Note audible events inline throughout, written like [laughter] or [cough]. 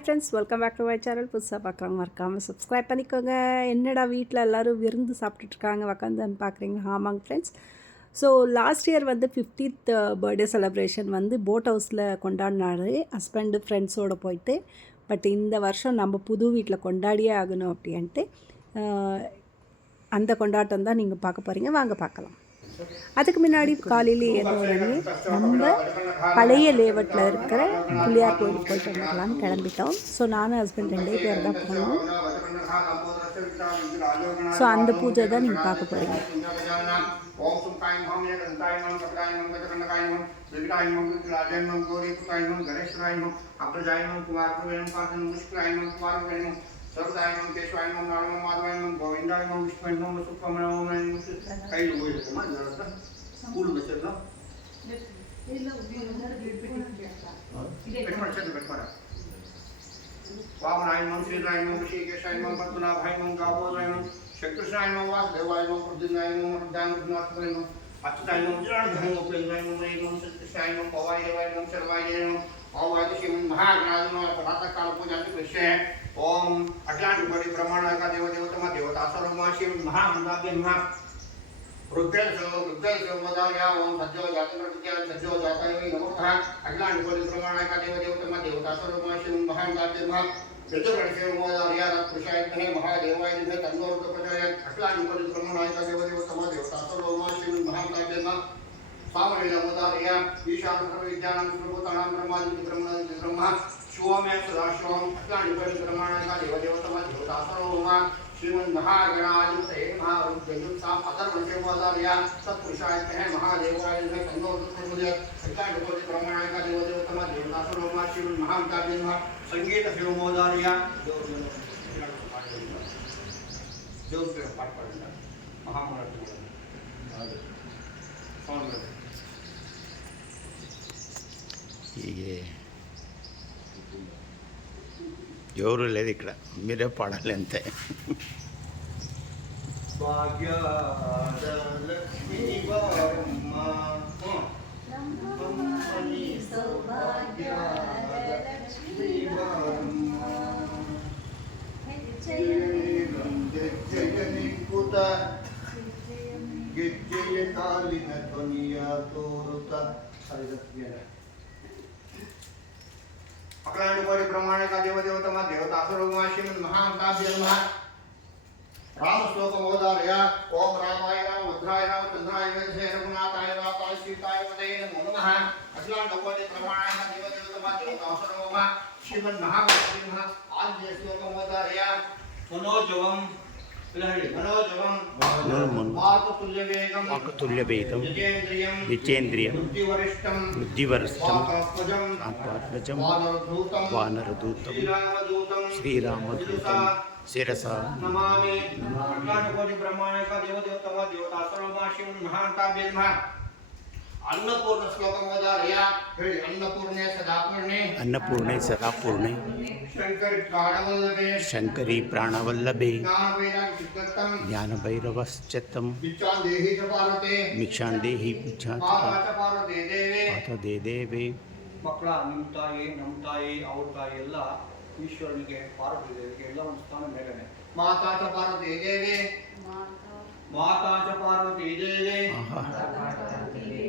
Hi friends welcome back to my channel புதுசாக பார்க்குறவங்க மறக்காமல் சப்ஸ்கிரைப் பண்ணிக்கோங்க. என்னடா வீட்டில் எல்லோரும் விருந்து சாப்பிட்டுட்ருக்காங்க உக்காந்துன்னு பார்க்குறீங்க ஆமாங்க ஃப்ரெண்ட்ஸ் ஸோ லாஸ்ட் இயர் வந்து ஃபிஃப்டீத் பர்த்டே செலப்ரேஷன் வந்து போட் ஹவுஸில் கொண்டாடினாரு. ஹஸ்பண்டு ஃப்ரெண்ட்ஸோடு போயிட்டு பட் இந்த வருஷம் நம்ம புது வீட்டில் கொண்டாடியே ஆகணும் அப்படின்ட்டு uh, அந்த கொண்டாட்டம் தான் நீங்கள் பார்க்க போகிறீங்க வாங்க பார்க்கலாம். அதுக்கு முன்னாடி காலையில் ஏதோ உடனே நம்ம பழைய லேவட்டில் இருக்கிற பிள்ளையார் கோயிலுக்கு போயிட்டு வந்துடலாம்னு கிளம்பிட்டோம். ஸோ நானும் ஹஸ்பண்ட் ரெண்டே பேர் தான் போனோம். ஸோ அந்த பூஜை தான் நீங்கள் பார்க்க போகிறீங்க સર્વદાય નમ કેશવાય નમ નારાયણ નમ માધવાય નમ ગોવિંદાય નમ વિષ્ણુ નમ સુખમણાય નમ નાય નમ કઈ નું બોલે છે મને જરા પૂરું બચે તો પેટમાં છે પેટમાં વામનાય નમ શ્રીરાય નમ ઋષિકેશાય નમ પદ્મનાભાય નમ ગાબોદાય નમ શ્રીકૃષ્ણાય નમ વાસુદેવાય નમ પ્રદ્યુનાય નમ હૃદયાય નમ નાથભાય નમ અચ્યુતાય નમ જળધર્મ પ્રેમાય નમ રે નમ શ્રીકૃષ્ણાય નમ પવાય દેવાય નમ શર્વાય નમ અવાય શિવ મહાજ્ઞાન પ્રાતઃકાલ પૂજા શ્રી કૃષ્ણ ఓం అట్లాంటి బడి ప్రమాణాక దేవదేవతమ దేవతా సర్వమా శ్రీమన్ మహామందాభ్య మహా రుద్రేశ్వర రుద్రేశ్వరమదాయ ఓం సజ్జో జాతం ప్రత్యాయ సజ్జో జాతాయ నమః అట్లాంటి బడి ప్రమాణాక దేవదేవతమ దేవతా సర్వమా శ్రీమన్ మహామందాభ్య మహా ऋतुपरिसेवमोदार्या तत्पुरुषायत्महे महादेवाय निधे तन्नोरुद्रप्रचोदय अखिलानि परिक्रमणाय देवदेवतम देवतासर्वमा श्रीमन् महाकाव्यम सामवेदमोदार्या ईशानसर्वविद्यानां सर्वभूतानां ब्रह्मादिति ब्रह्मादिति ब्रह्म शिवमे सदाशिवम् अखिलानि परिक्रमणाय देवदेवतम देवतासर्वमा श्रीमन् महागणाधिपतये महारुद्रयुक्ताम् अथर्वसेवमोदार्या तत्पुरुषायत्महे महादेवाय निधे तन्नोरुद्रप्रचोदय अखिलानि परिक्रमणाय देवदेवतम देवतासर्वमा श्रीमन् महाकाव्यम ಸಂಗೀತ ಶಿವಮೋದಾರಿಯ ದೇವ್ರ ಪಾಠ ಮಾಡಿದ ಮಹಾಮರಾಠ ಹೀಗೆ ఎవరు లేదు ఇక్కడ మీరే పాడాలి అంతే ಭಾಗ್ಯದ ಲಕ್ಷ್ಮೀ ಬಾರಮ್ಮ ನಮ್ಮನಿ ಸೌಭಾಗ್ಯದ ಲಕ್ಷ್ಮೀ ಬಾರಮ್ಮ ಗೆಜ್ಜೆಯ ನಿಕ್ಕುತ ಗೆಜ್ಜೆಯ ಕಾಲಿನ ಧ್ವನಿಯ ತೋರುತ ಅಕಲಾಂಡಕೋಟಿ అఖిలాండుకోటి బ్రహ్మాండక దేవదేవత దేవత అసురమాశి మహాకావ్య నమ రామ శ్లోకం ఓదారయ ఓం రామాయ రామ ఉద్రాయ రామ చంద్రాయ వేదశే రఘునాథాయ రాతాయ సీతాయ ఉదయ నమో నమ అఖిలాండుకోటి బ్రహ్మాండక దేవదేవత దేవత అసురమ శ్రీమన్ మహాకావ్య నమ ఆద్య శ్లోకం ఓదారయ సునోజవం వాక్తుల్యభేదం విచేంద్రియం బుద్ధివరిష్టం ఆత్మాత్మజం వానరదూతం శ్రీరామదూతం శిరస ಅನ್ನಪೂರ್ಣ ಶ್ಲೋಕ ಓದಾರ್ಯ ಹೇಳಿ ಅನ್ನಪೂರ್ಣೆ ಸದಾಪೂರ್ಣೆ ಅನ್ನಪೂರ್ಣೆ ಸದಾಪೂರ್ಣೆ ಶಂಕರಿ ಪ್ರಾಣವಲ್ಲಭೆ ಶಂಕರಿ ಪ್ರಾಣವಲ್ಲಭೆ ಜ್ಞಾನ ಭೈರವಶ್ಚತ್ತಂ ಭಿಕ್ಷಾಂ ದೇಹಿ ಚ ಪಾರ್ವತೆ ಭಿಕ್ಷಾಂ ದೇಹಿ ಭಿಕ್ಷಾ ಪಾದ ಪಾರ್ವತೆ ದೇವೆ ಪಾದ ದೇ ದೇವೆ ಮಕ್ಕಳ ನಿಮ್ಮ ತಾಯಿ ನಮ್ಮ ತಾಯಿ ಅವ್ರ ತಾಯಿ ಎಲ್ಲ ಈಶ್ವರನಿಗೆ ಪಾರ್ವತಿ ದೇವಿಗೆ ಎಲ್ಲ ಒಂದು ಸ್ಥಾನ ಮೇಲೇನೆ ಮಾತಾ ಚ ಪಾರ್ವತಿ ದೇವೆ ಮಾತಾ ಚ ಪಾರ್ವತಿ ಇದೇವೆ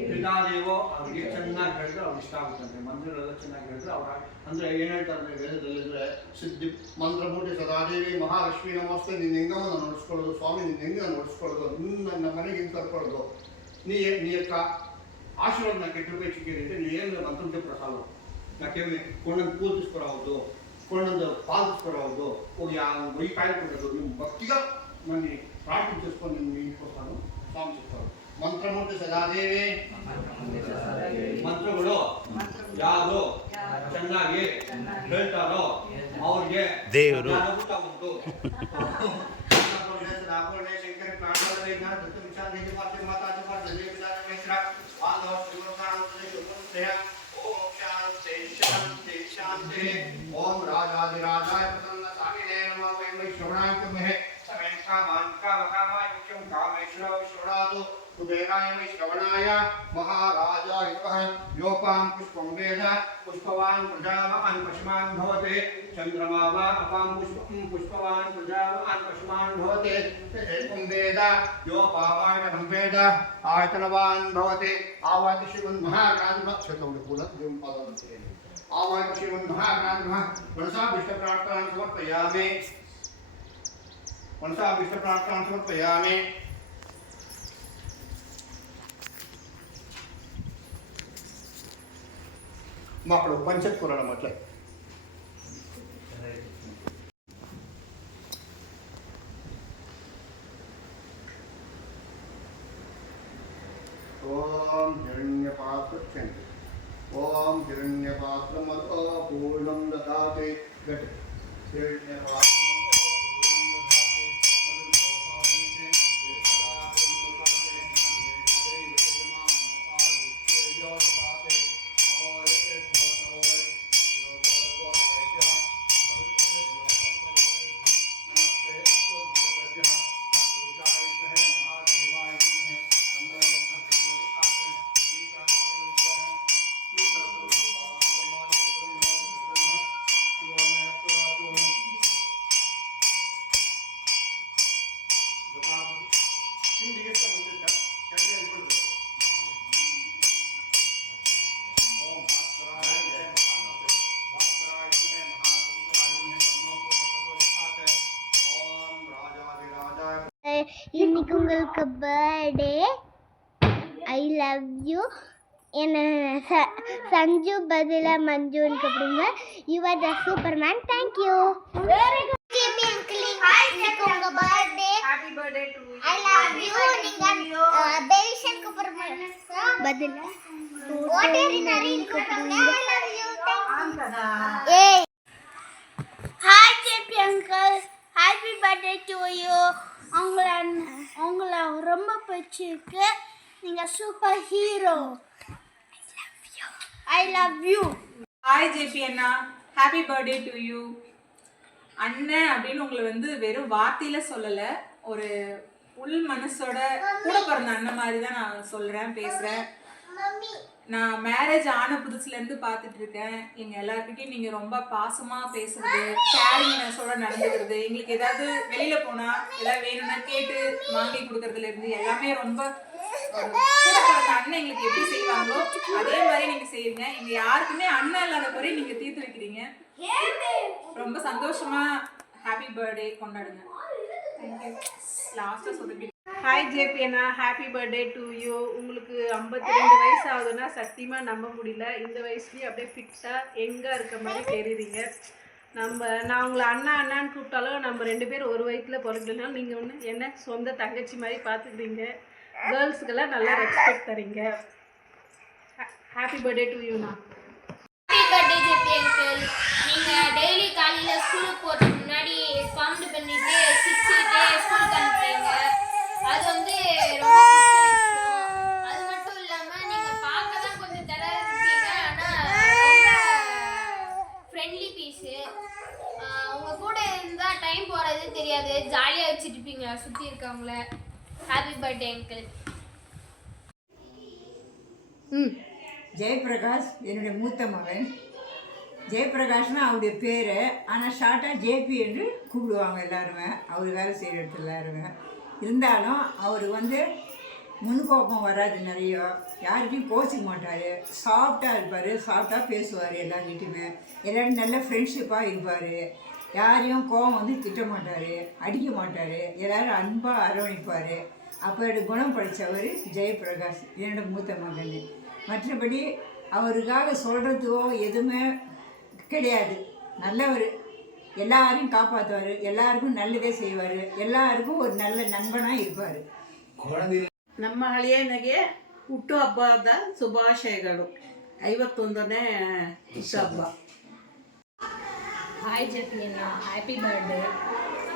ಪಿತಾದೇವೋ, ಅವರಿಗೆ ಚೆನ್ನಾಗಿ ಹೇಳಿದ್ರೆ ಅವ್ರಿಗೆ ಇಷ್ಟ ಆಗುತ್ತಂತೆ. ಎಲ್ಲ ಚೆನ್ನಾಗಿ ಹೇಳಿದ್ರೆ ಅವರ ಅಂದ್ರೆ ಏನು ಹೇಳ್ತಾರೆ ವೇದದಲ್ಲಿದ್ರೆ ಸಿದ್ಧಿ ಮಂತ್ರಮೂರ್ತಿ ಸದಾದೇವಿ, ಮಹಾಲಕ್ಷ್ಮಿ ನಮಸ್ತೆ, ನಿನ್ನ ಹೆಂಗಮ್ಮನ ನೋಡಿಸ್ಕೊಳ್ಳೋದು, ಸ್ವಾಮಿ ನಿನ್ನ ಹೆಂಗ ನೋಡಿಸ್ಕೊಳ್ಳೋದು, ನನ್ನ ಮನೆಗೆ ಹಿಂಗೆ ತರ್ಕೊಳ್ಳೋದು ನೀ ನೀ ಅಕ್ಕ ಆಶೀರ್ವಾದನ ಕೆಟ್ಟ ರೂಪಾಯಿ ಚಿಕ್ಕಿದ್ರೆ ನೀ ಏನು ಮಂತ್ರಕ್ಕೆ ಪ್ರಸಾದ. ಯಾಕೆಮ್ಮೆ ಕೊಂಡನ್ನು ಪೂಜಿಸ್ಕೊಡೋದು ಕೊಂಡೊಂದು ಪಾಲಿಸ್ಕೊಡೋದು ಹೋಗಿ ಯಾವ ಮೈ ಕಾಯ್ಕೊಡೋದು ನಿಮ್ಮ ಭಕ್ತಿಗ ಮನೆ ప్రాక్టీస్ చేసుకొని నేను మీ ఇంటికి వస్తాను. స్వామి చెప్తారు మంత్రమూర్తి సదాదేవి. ಮಂತ್ರಗಳು ಯಾರು ಚೆನ್ನಾಗಿ ಹೇಳ್ತಾರೋ ಅವ್ರಿಗೆ ದೇವರು ಉಂಟು ಶಂಕರ ಪ್ರಾಣ ಮಾತಾಜು महाराजा योपां पुष्पमेध पुष्पवान् प्रजावान् पशुमान् भवति। चन्द्रमा वा अपां पुष्पं, पुष्पवान् प्रजावान् पशुमान् भवति। कुम्भेद योपावान् आयतनवान् भवति। आवातिशिवन् महाकान्म क्षेत्रं पदवन्ति। आवातिशिवन् महाकान्म मनसाभिष्टप्रार्थान् समर्पयामि। समर्पयामि। માકડો પંચત પુરાણમ એટલે. இன்னைக்கு உங்களுக்கு பர்த்டே ஐ லவ் யூ என்ன ச- சஞ்சு பதில மஞ்சுன்னு கூப்பிடுங்க you are the super man thank you இன்னைக்கு உங்க பர்த்டே ஹாப்பி பர்த்டே டு உங்களை உங்களை ரொம்ப பிடிச்சிருக்கு. நீங்கள் super hero I love you hi JP Anna. Happy birthday to you அண்ணன் அப்படின்னு உங்களை வந்து வெறும் வார்த்தையில சொல்லல ஒரு உள் மனசோட கூட பிறந்த அண்ணன் மாதிரி தான் நான் சொல்றேன் பேசுறேன். மம்மி நான் மேரேஜ் ஆன புதுசுல இருந்து பார்த்துட்டு இருக்கேன். எங்க எல்லார்கிட்டயும் நீங்க ரொம்ப பாசமா பேசுறது கேரிங்னஸோட நடந்துக்கிறது எங்களுக்கு ஏதாவது வெளியில போனா ஏதாவது வேணும்னா கேட்டு வாங்கி கொடுக்கறதுல இருந்து எல்லாமே ரொம்ப அண்ணன் எங்களுக்கு எப்படி செய்வாங்களோ அதே மாதிரி நீங்க செய்யுங்க. இங்கே யாருக்குமே அண்ணன் இல்லாத குறை நீங்க தீர்த்து வைக்கிறீங்க. ரொம்ப சந்தோஷமா ஹாப்பி பர்த்டே கொண்டாடுங்க. தேங்க்யூ லாஸ்டா சொல்லுங்க ஹாய் ஜேபி அண்ணா. ஹாப்பி பர்த்டே டு யூ உங்களுக்கு ஐம்பத்தி ரெண்டு வயசு ஆகுதுன்னா சத்தியமாக நம்ப முடியல. இந்த வயசுலேயே அப்படியே ஃபிட்டாக எங்கே இருக்க மாதிரி தெரியுறீங்க. நம்ம நான் உங்களை அண்ணா அண்ணான்னு கூப்பிட்டாலும் நம்ம ரெண்டு பேரும் ஒரு வயிற்றில் பிறந்தனால நீங்கள் ஒன்று என்ன சொந்த தங்கச்சி மாதிரி பார்த்துக்கிறீங்க. கேர்ள்ஸுக்கெல்லாம் நல்லா ரெஸ்பெக்ட் தரீங்க. ஹாப்பி பர்த்டே டு யூண்ணா ஹாப்பி பர்த்டே ஜெப்பி நீங்கள் டெய்லி காலையில் ஸ்கூலுக்கு போட்டு அது வந்து ரொம்ப அது மட்டும் இல்லாமல் நீங்கள் பார்க்க தான் கொஞ்சம் தலை இருக்கீங்க. ஆனால் ரொம்ப ஃப்ரெண்ட்லி பீஸு உங்கள் கூட இருந்தால் டைம் போகிறதே தெரியாது. ஜாலியாக வச்சுருப்பீங்க சுற்றி இருக்கவங்கள. ஹாப்பி பர்த்டே அங்கிள் ஜெயபிரகாஷ் என்னுடைய மூத்த மகன். ஜெயபிரகாஷ்னா அவருடைய பேர். ஆனால் ஷார்ட்டாக ஜேபி என்று கூப்பிடுவாங்க எல்லாருமே. அவர் வேலை செய்கிற இடத்துல எல்லாருமே. இருந்தாலும் அவர் வந்து முன்கோபம் வராது நிறைய. யார்கிட்டையும் கோச்சிக்க மாட்டார். சாஃப்டாக இருப்பார். சாஃப்டாக பேசுவார் எல்லார்கிட்டையுமே. எல்லோரும் நல்ல ஃப்ரெண்ட்ஷிப்பாக இருப்பார். யாரையும் கோபம் வந்து திட்ட மாட்டார். அடிக்க மாட்டார். எல்லோரும் அன்பாக அரவணைப்பார். அப்போ குணம் படித்தவர் ஜெயபிரகாஷ் என்னோட மூத்த மகன். மற்றபடி அவருக்காக சொல்கிறதுக்கோ எதுவுமே கிடையாது. நல்லவர். எல்லாரையும் காப்பாற்றுவார் எல்லாருக்கும் நல்லதே செய்வார் எல்லாருக்கும் ஒரு நல்ல நண்பனாக இருப்பார் ನಮ್ಮ ಹಳೆಯನಿಗೆ ಹುಟ್ಟುಹಬ್ಬದ ಶುಭಾಶಯಗಳು ಐವತ್ತೊಂದನೇ ಹುಟ್ಟುಹಬ್ಬ ஹாய் ஜெபி அண்ணா ஹாப்பி பர்த்டே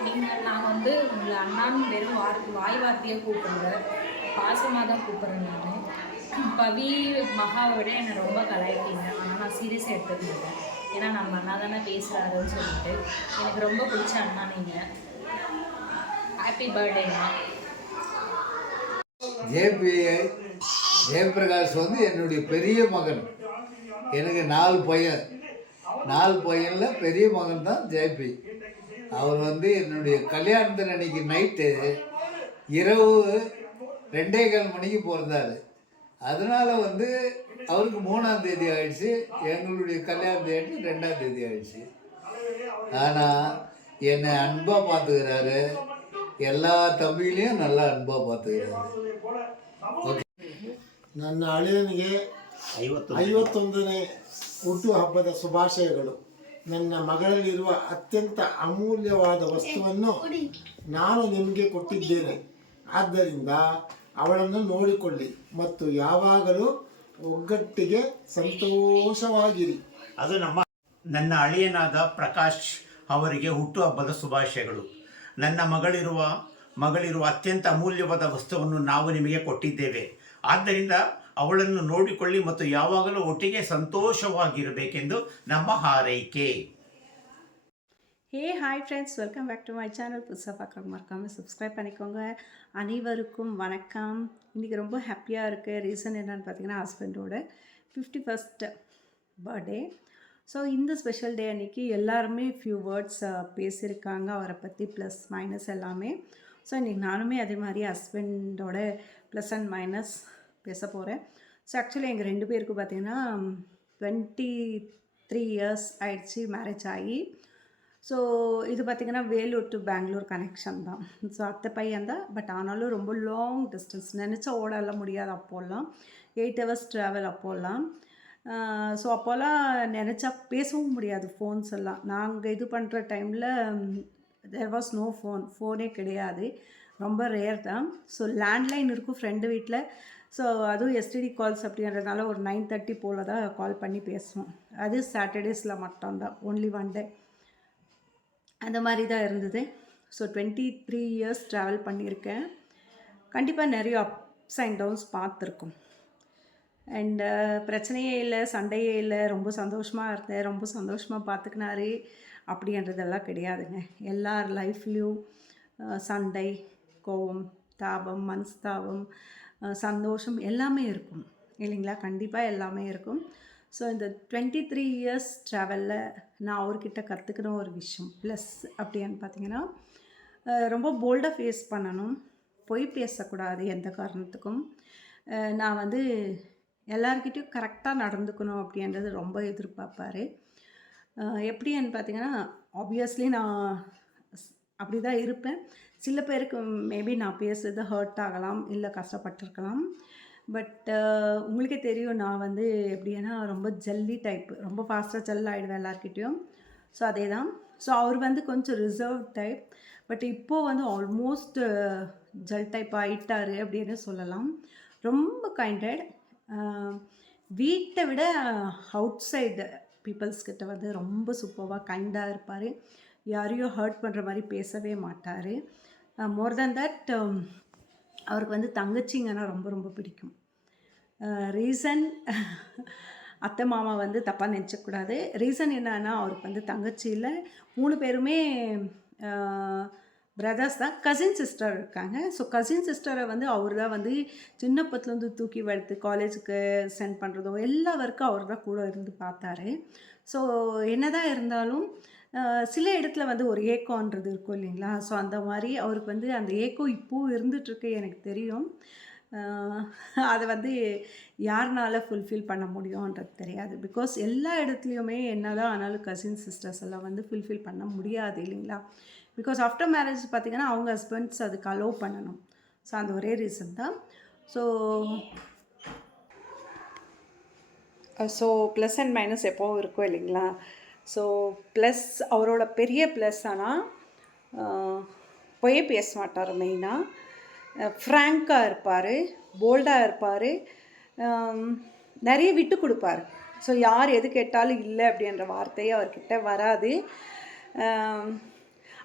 நீங்கள் நான் வந்து உங்களை அண்ணான்னு வெறும் வார் வாய் வார்த்தையாக கூப்பிடுங்க பாசமாக தான் கூப்பிட்றேன் நான் பவி மகாவை விட என்னை ரொம்ப கலாய்ப்பீங்க ஆனால் நான் சீரியஸாக எடுத்துக்க மாட்டேன் ஏன்னா நம்ம அண்ணா தானே பேசுகிறாருன்னு சொல்லிட்டு. எனக்கு ரொம்ப பிடிச்ச அண்ணா நீங்கள் ஹாப்பி பர்த்டேண்ணா ஜேபி ஜெயபிரகாஷ் வந்து என்னுடைய பெரிய மகன். எனக்கு நாலு பையன். நாலு பையனில் பெரிய மகன் தான் ஜேபி. அவர் வந்து என்னுடைய கல்யாணத்தின் அன்னைக்கு நைட்டு இரவு ரெண்டே கால் மணிக்கு பிறந்தாரு. அதனால் வந்து அவருக்கு மூணாம் தேதி ஆயிடுச்சு எங்களுடைய கல்யாண தேதி ரெண்டாம் தேதி ஆயிடுச்சு ஆனால் என்னை அன்பாக பார்த்துக்கிறாரு எல்லா தம்பிலையும் நல்லா அன்பாக பார்த்துக்கிறாரு ನನ್ನ ಅಳಿಯನಿಗೆ ಐವತ್ತು ಐವತ್ತೊಂದನೇ ಹುಟ್ಟುಹಬ್ಬದ ಶುಭಾಶಯಗಳು ನನ್ನ ಮಗಳಲ್ಲಿರುವ ಅತ್ಯಂತ ಅಮೂಲ್ಯವಾದ ವಸ್ತುವನ್ನು ನಾನು ನಿಮಗೆ ಕೊಟ್ಟಿದ್ದೇನೆ ಆದ್ದರಿಂದ ಅವಳನ್ನು ನೋಡಿಕೊಳ್ಳಿ ಮತ್ತು ಯಾವಾಗಲೂ ಒಗ್ಗಟ್ಟಿಗೆ ಸಂತೋಷವಾಗಿರಿ. ಅದು ನಮ್ಮ ನನ್ನ ಅಳಿಯನಾದ ಪ್ರಕಾಶ್ ಅವರಿಗೆ ಹುಟ್ಟುಹಬ್ಬದ ಶುಭಾಶಯಗಳು. ನನ್ನ ಮಗಳಿರುವ ಮಗಳಿರುವ ಅತ್ಯಂತ ಅಮೂಲ್ಯವಾದ ವಸ್ತುವನ್ನು ನಾವು ನಿಮಗೆ ಕೊಟ್ಟಿದ್ದೇವೆ. ಆದ್ದರಿಂದ ಅವಳನ್ನು ನೋಡಿಕೊಳ್ಳಿ ಮತ್ತು ಯಾವಾಗಲೂ ಒಟ್ಟಿಗೆ ಸಂತೋಷವಾಗಿರಬೇಕೆಂದು ನಮ್ಮ ಹಾರೈಕೆ. Hey hi friends welcome back to my channel புதுசாக பார்க்குறவங்க மறக்காமல் சப்ஸ்கிரைப் பண்ணிக்கோங்க. அனைவருக்கும் வணக்கம். இன்றைக்கி ரொம்ப ஹாப்பியாக இருக்குது ரீசன் என்னென்னு பார்த்தீங்கன்னா ஹஸ்பண்டோட ஃபிஃப்டி ஃபஸ்ட் பர்த்டே ஸோ இந்த ஸ்பெஷல் டே அன்றைக்கி எல்லாருமே ஃபியூ வேர்ட்ஸ் பேசியிருக்காங்க. அவரை பற்றி ப்ளஸ் மைனஸ் எல்லாமே. ஸோ இன்றைக்கி நானுமே அதே மாதிரி ஹஸ்பண்டோட ப்ளஸ் அண்ட் மைனஸ் பேச போகிறேன் ஸோ ஆக்சுவலி எங்கள் ரெண்டு பேருக்கு பார்த்தீங்கன்னா டுவெண்ட்டி த்ரீ இயர்ஸ் ஆயிடுச்சு. மேரேஜ் ஆகி. ஸோ இது பார்த்திங்கன்னா வேலூர் டு பெங்களூர் கனெக்ஷன் தான். ஸோ அத்தை பையன் தான். பட் ஆனாலும் ரொம்ப லாங் டிஸ்டன்ஸ் நினச்சா ஓடலாம் முடியாது அப்போல்லாம். எயிட் ஹவர்ஸ் ட்ராவல் அப்போல்லாம். ஸோ அப்போல்லாம் நினச்சா பேசவும் முடியாது ஃபோன்ஸ் எல்லாம். நாங்கள் இது பண்ணுற டைமில் தேர் வாஸ் நோ ஃபோன் ஃபோனே கிடையாது. ரொம்ப ரேர் தான். ஸோ லேண்ட்லைன் இருக்கும் ஃப்ரெண்டு வீட்டில் ஸோ அதுவும் எஸ்டிடி கால்ஸ் அப்படின்றதுனால ஒரு நைன் தேர்ட்டி போல் தான் கால் பண்ணி பேசுவோம். அது சாட்டர்டேஸில் மட்டும்தான். ஒன்லி ஒன் டே அந்த மாதிரி தான் இருந்தது. So twenty three years travel பண்ணியிருக்கேன். கண்டிப்பாக நிறைய அப்ஸ் அண்ட் டவுன்ஸ் பார்த்துருக்கோம். அண்டு பிரச்சனையே இல்லை சண்டையே இல்லை ரொம்ப சந்தோஷமாக இருந்தேன் ரொம்ப சந்தோஷமாக பார்த்துக்கினாரு. அப்படின்றதெல்லாம் கிடையாதுங்க. எல்லார் லைஃப்லேயும் சண்டை கோபம் தாபம் மனஸ்தாபம் சந்தோஷம் எல்லாமே இருக்கும். இல்லைங்களா? கண்டிப்பாக எல்லாமே இருக்கும். ஸோ இந்த டுவெண்ட்டி த்ரீ இயர்ஸ் ட்ராவலில் நான் அவர்கிட்ட கற்றுக்கின ஒரு விஷயம். ப்ளஸ் அப்படின்னு பார்த்தீங்கன்னா ரொம்ப போல்டாக ஃபேஸ் பண்ணணும். பொய் பேசக்கூடாது எந்த காரணத்துக்கும். நான் வந்து எல்லார்கிட்டயும் கரெக்டாக நடந்துக்கணும் அப்படின்றது ரொம்ப எதிர்பார்ப்பார். எப்படின்னு பார்த்தீங்கன்னா ஆப்வியஸ்லி நான் அப்படி தான் இருப்பேன். சில பேருக்கு மேபி நான் பேசுறது ஹர்ட் ஆகலாம் இல்லை கஷ்டப்பட்டிருக்கலாம். பட் uh, உங்களுக்கே தெரியும் நான் வந்து எப்படின்னா ரொம்ப ஜல்லி டைப் ரொம்ப ஃபாஸ்ட்டாக ஜல் ஆகிடுவேன் எல்லாருக்கிட்டேயும் ஸோ அதே தான் ஸோ அவர் வந்து கொஞ்சம் ரிசர்வ் டைப் பட் இப்போது வந்து ஆல்மோஸ்ட் uh, ஜல் டைப் ஆகிட்டார் அப்படின்னு சொல்லலாம். ரொம்ப கைண்டட் வீட்டை விட அவுட் சைடு பீப்புள்ஸ் கிட்ட வந்து ரொம்ப சூப்பராக கைண்டாக இருப்பார். யாரையும் ஹர்ட் பண்ணுற மாதிரி பேசவே மாட்டார். மோர் தேன் தட் அவருக்கு வந்து தங்கச்சிங்கன்னா ரொம்ப ரொம்ப பிடிக்கும். ரீசன் அத்தை மாமா வந்து தப்பாக நினச்சக்கூடாது. ரீசன் என்னன்னா அவருக்கு வந்து தங்கச்சியில் மூணு பேருமே பிரதர்ஸ் தான். கசின் சிஸ்டர் இருக்காங்க. ஸோ கசின் சிஸ்டரை வந்து அவர் தான் வந்து சின்ன பத்துலேருந்து தூக்கி வளர்த்து காலேஜுக்கு சென்ட் பண்ணுறதோ எல்லா ஒர்க்கும் அவர் தான் கூட இருந்து பார்த்தாரு. ஸோ என்னதான் இருந்தாலும் சில இடத்துல வந்து ஒரு ஏக்கோன்றது இருக்கும் இல்லைங்களா? ஸோ அந்த மாதிரி அவருக்கு வந்து அந்த ஏக்கோ இப்போவும் இருந்துகிட்ருக்கு எனக்கு தெரியும். அதை வந்து யாருனால ஃபுல்ஃபில் பண்ண முடியும்ன்றது தெரியாது. பிகாஸ் எல்லா இடத்துலையுமே என்னதான் ஆனாலும் கசின் சிஸ்டர்ஸ் எல்லாம் வந்து ஃபுல்ஃபில் பண்ண முடியாது இல்லைங்களா? பிகாஸ் ஆஃப்டர் மேரேஜ் பார்த்திங்கன்னா அவங்க ஹஸ்பண்ட்ஸ் அதுக்கு அலோவ் பண்ணணும். ஸோ அந்த ஒரே ரீசன் தான். So so plus and minus எப்போவும் இருக்கும் இல்லைங்களா? ஸோ ப்ளஸ் அவரோட பெரிய ப்ளஸ் ஆனால் பொய்யே பேச மாட்டார் மெயினாக ஃப்ராங்காக இருப்பார் போல்டாக இருப்பார் நிறைய விட்டு கொடுப்பார். ஸோ யார் எது கேட்டாலும் இல்லை அப்படின்ற வார்த்தையே அவர்கிட்ட வராது.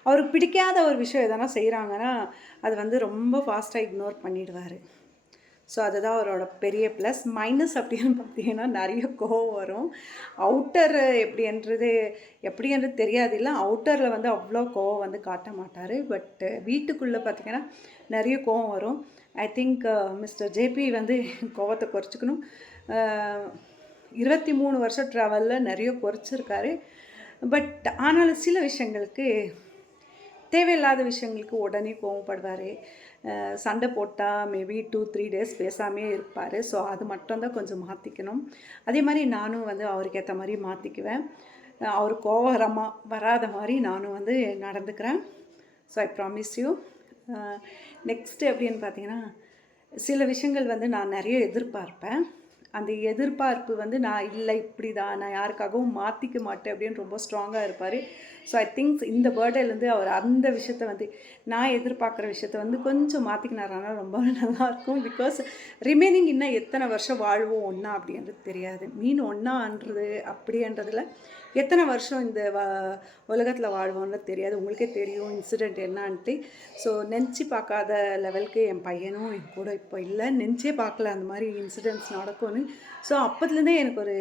அவருக்கு பிடிக்காத ஒரு விஷயம் எதனா செய்கிறாங்கன்னா அது வந்து ரொம்ப ஃபாஸ்ட்டாக இக்னோர் பண்ணிடுவார். ஸோ அதுதான் அவரோட பெரிய ப்ளஸ் மைனஸ் அப்படின்னு பார்த்தீங்கன்னா நிறைய கோவம் வரும். அவுட்டர் எப்படின்றது எப்படின்றது தெரியாது இல்லை அவுட்டரில் வந்து அவ்வளோ கோவம் வந்து காட்ட மாட்டார். பட் வீட்டுக்குள்ளே பார்த்தீங்கன்னா நிறைய கோவம் வரும். ஐ திங்க் மிஸ்டர் ஜேபி வந்து கோவத்தை குறைச்சிக்கணும். Uh, இருபத்தி மூணு வருஷம் ட்ராவலில் நிறைய குறைச்சிருக்காரு. பட் ஆனாலும் சில விஷயங்களுக்கு தேவையில்லாத விஷயங்களுக்கு உடனே கோவப்படுவார். சண்டை போட்டால் மேபி டூ த்ரீ டேஸ் பேசாமே இருப்பார். ஸோ அது மட்டும்தான் கொஞ்சம் மாற்றிக்கணும் அதே மாதிரி நானும் வந்து அவருக்கு ஏற்ற மாதிரி மாற்றிக்குவேன் அவர் கோவரமாக வராத மாதிரி நானும் வந்து நடந்துக்கிறேன். So I promise you next எப்படின்னு பார்த்தீங்கன்னா சில விஷயங்கள் வந்து நான் நிறைய எதிர்பார்ப்பேன். அந்த எதிர்பார்ப்பு வந்து நான் இல்லை இப்படி தான் நான் யாருக்காகவும் மாற்றிக்க மாட்டேன் அப்படின்னு ரொம்ப ஸ்ட்ராங்காக இருப்பார். ஸோ ஐ திங்க் இந்த பர்த்டேலேருந்து அவர் அந்த விஷயத்த வந்து நான் எதிர்பார்க்குற விஷயத்த வந்து கொஞ்சம் மாற்றிக்கினாரானா ரொம்ப [laughs] நல்லாயிருக்கும். பிகாஸ் ரிமைனிங் இன்னும் எத்தனை வருஷம் வாழ்வோம் ஒன்றா அப்படின்றது தெரியாது. மீன் ஒன்றான்றது அப்படின்றதுல எத்தனை வருஷம் இந்த உலகத்தில் வாழ்வோன்னு தெரியாது. உங்களுக்கே தெரியும் இன்சிடெண்ட் என்னான்ட்டு. ஸோ நினச்சி பார்க்காத லெவலுக்கு என் பையனும் என் கூட இப்போ இல்லை. நினச்சே பார்க்கல அந்த மாதிரி இன்சிடெண்ட்ஸ் நடக்கும்னு. ஸோ அப்போதுலேருந்தே எனக்கு ஒரு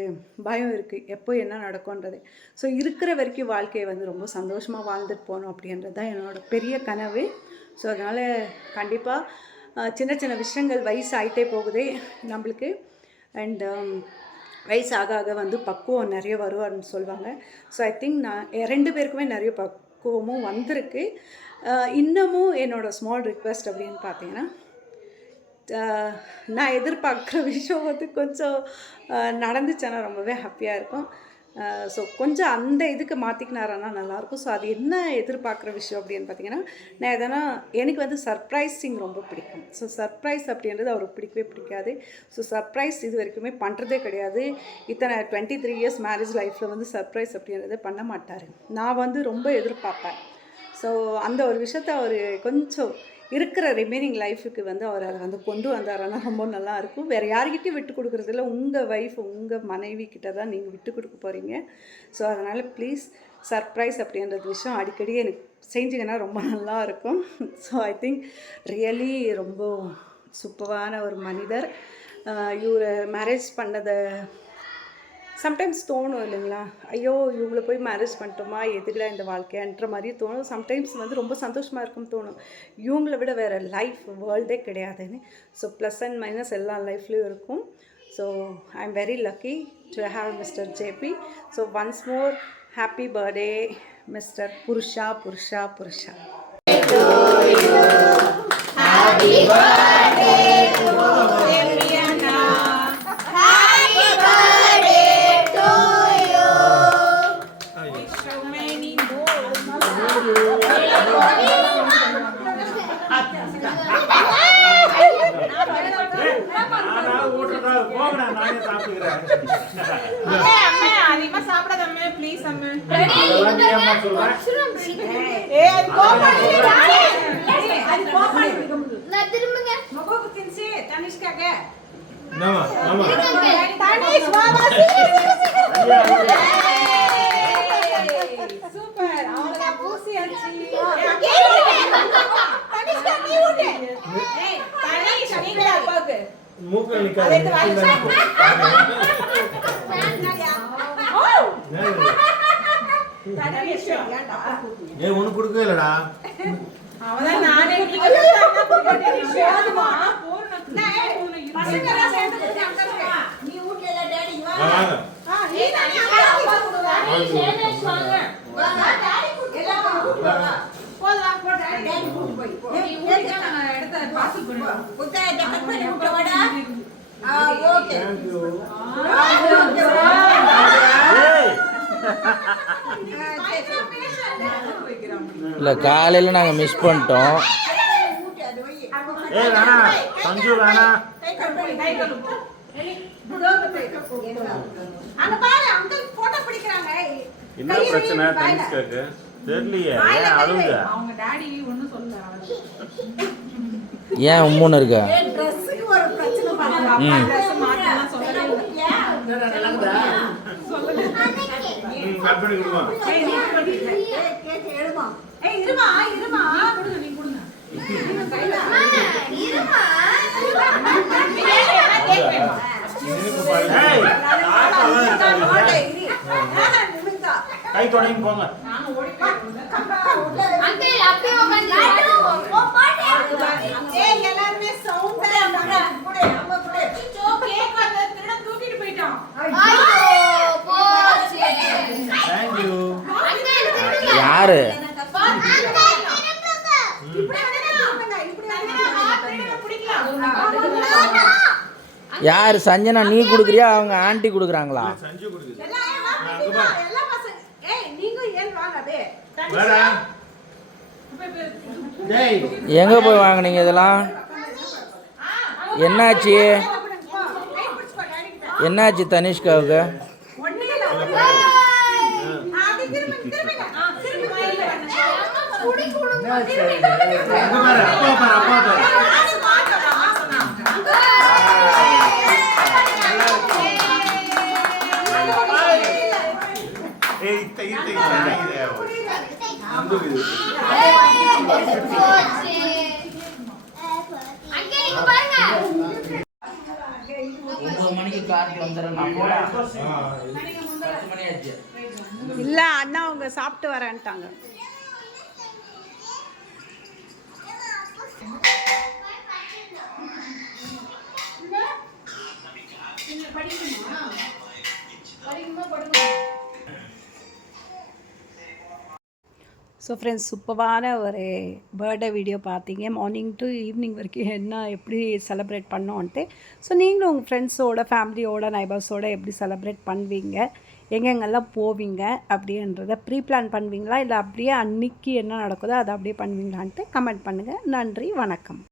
பயம் இருக்குது எப்போ என்ன நடக்கும்ன்றது. ஸோ இருக்கிற வரைக்கும் வாழ்க்கையை வந்து ரொம்ப சந்தோஷமாக வாழ்ந்துட்டு போகணும் அப்படின்றது தான் என்னோட பெரிய கனவு. ஸோ அதனால் கண்டிப்பாக சின்ன சின்ன விஷயங்கள் வயசு ஆகிட்டே போகுதே நம்மளுக்கு. அண்ட் வயசு ஆக ஆக வந்து பக்குவம் நிறைய வருவார்னு சொல்லுவாங்க. ஸோ ஐ திங்க் நான் ரெண்டு பேருக்குமே நிறைய பக்குவமும் வந்திருக்கு. இன்னமும் என்னோடய ஸ்மால் ரிக்வெஸ்ட் அப்படின்னு பார்த்தீங்கன்னா நான் எதிர்பார்க்குற விஷயம் வந்து கொஞ்சம் நடந்துச்சேன்னா நடந்துச்சுன்னா ரொம்பவே ஹாப்பியாக இருக்கும். ஸோ கொஞ்சம் அந்த இதுக்கு மாற்றிக்கினாரன்னா நல்லாயிருக்கும். ஸோ அது என்ன எதிர்பார்க்குற விஷயம் அப்படின்னு பார்த்தீங்கன்னா நான் எதனா எனக்கு வந்து சர்ப்ரைஸிங் ரொம்ப பிடிக்கும். ஸோ சர்ப்ரைஸ் அப்படின்றது அவருக்கு பிடிக்கவே பிடிக்காது. ஸோ சர்ப்ரைஸ் இது வரைக்குமே பண்ணுறதே கிடையாது. இத்தனை டுவெண்ட்டி த்ரீ இயர்ஸ் மேரேஜ் லைஃப்பில் வந்து சர்ப்ரைஸ் அப்படின்றத பண்ண மாட்டார். நான் வந்து ரொம்ப எதிர்பார்ப்பேன். ஸோ அந்த ஒரு விஷயத்த அவர் கொஞ்சம் இருக்கிற ரிமைனிங் லைஃபுக்கு வந்து அவர் அதை வந்து கொண்டு வந்தாருன்னா ரொம்ப நல்லா இருக்கும். வேறு யார்கிட்டையும் விட்டு கொடுக்குறதில்ல உங்கள் ஒய்ஃப் உங்கள் மனைவி கிட்ட தான் நீங்கள் விட்டு கொடுக்க போகிறீங்க ஸோ அதனால் ப்ளீஸ் சர்ப்ரைஸ் அப்படின்றது விஷயம் அடிக்கடி எனக்கு செஞ்சிங்கன்னா ரொம்ப நல்லா இருக்கும். ஸோ ஐ திங்க் ரியலி ரொம்ப சூப்பரான ஒரு மனிதர். இவர் மேரேஜ் பண்ணதை சம்டைம்ஸ் தோணும் இல்லைங்களா? ஐயோ இவங்களை போய் மேரேஜ் பண்ணிட்டோமா? எதுக்குடா இந்த வாழ்க்கைன்ற மாதிரி தோணும். சம்டைம்ஸ் வந்து ரொம்ப சந்தோஷமாக இருக்கும் தோணும். இவங்கள விட வேறு லைஃப் வேர்ல்டே கிடையாதுன்னு. ஸோ ப்ளஸ் அண்ட் மைனஸ் எல்லா லைஃப்லேயும் இருக்கும். So I am very lucky to have mister JP so once more happy birthday mister புருஷா புருஷா புருஷா அம்மா, சூப்பர். அவனுக்கு பூசியாச்சு. ஏய், தனிஷ்கா, நீ ஊட்டு. ஏய், தனிஷ், நீ கூட அப்பாவுக்கு. அதை எடுத்து வாங்கி சாப்பிடு. ஓ! தனிஷ், ஏ ஒன்று கொடுக்கவே இல்லடா. அவதான் நானே நீங்க? போதும். பசங்க எல்லாம் சேர்ந்து கொடுத்து அனுப்புங்க. நீ வீட்டில் டேடி வா ஆ, நீ தானே அப்பா கொடுவா. சேனல்ஸ் வாங்க எல்லாரும் கூட்டு வா போதும், வா, போ, டாடி. டேடி கூட்டு போய் போ. ஏய், ஊருக்கு தான் நாங்க இடத்த parcel பண்ணுவோம். புத்தகத்தை கட் பண்ணி விட்டு வாடா ஆ ஓகே இல்லை காலையில் நாங்கள் மிஸ் பண்ணிட்டோம் ஏ வேணா சஞ்சு வேணா கை கழுவு, கை கழுவு. ரெடி? அங்க பாரு அங்கிள் போட்டோ பிடிக்கிறாங்க என்ன பிரச்சனை தனிஷ்காக்கு தெரியலையே ஏன் அழுங்க அவங்க டாடி ஒண்ணும் சொல்லல ஏன் உம்முன்னு இருக்கா இல்லை கட் பண்ணி கொடுமா ஏய் தொடங்கி போங்க எல்லாருமே யாரு? யார் சஞ்சனா நீ கொடுக்குறியா? அவங்க ஆண்டி கொடுக்குறாங்களா? சஞ்சு கொடுக்குது. எங்கே போய் வாங்குனீங்க இதெல்லாம்? என்னாச்சு? என்னாச்சு தனிஷ்காவுக்கு? அப்பா பாரு அப்பா பாரு. ஒன்பது மணிக்கு காருக்கு வந்துடுறேன் இல்லை அண்ணா அவங்க சாப்பிட்டு வரேன்ட்டாங்க. ஸோ ஃப்ரெண்ட்ஸ் சூப்பரான ஒரு பர்த்டே வீடியோ பார்த்தீங்க. மார்னிங் டு ஈவினிங் வரைக்கும் என்ன எப்படி செலப்ரேட் பண்ணோன்ட்டு. ஸோ நீங்களும் உங்கள் ஃப்ரெண்ட்ஸோட ஃபேமிலியோட நைபர்ஸோட எப்படி செலப்ரேட் பண்ணுவீங்க? எங்கெங்கெல்லாம் போவீங்க? அப்படின்றத ப்ரீ பிளான் பண்ணுவீங்களா? இல்லை அப்படியே அன்னைக்கு என்ன நடக்குதோ அதை அப்படியே பண்ணுவீங்களான்ட்டு கமெண்ட் பண்ணுங்கள் நன்றி வணக்கம்.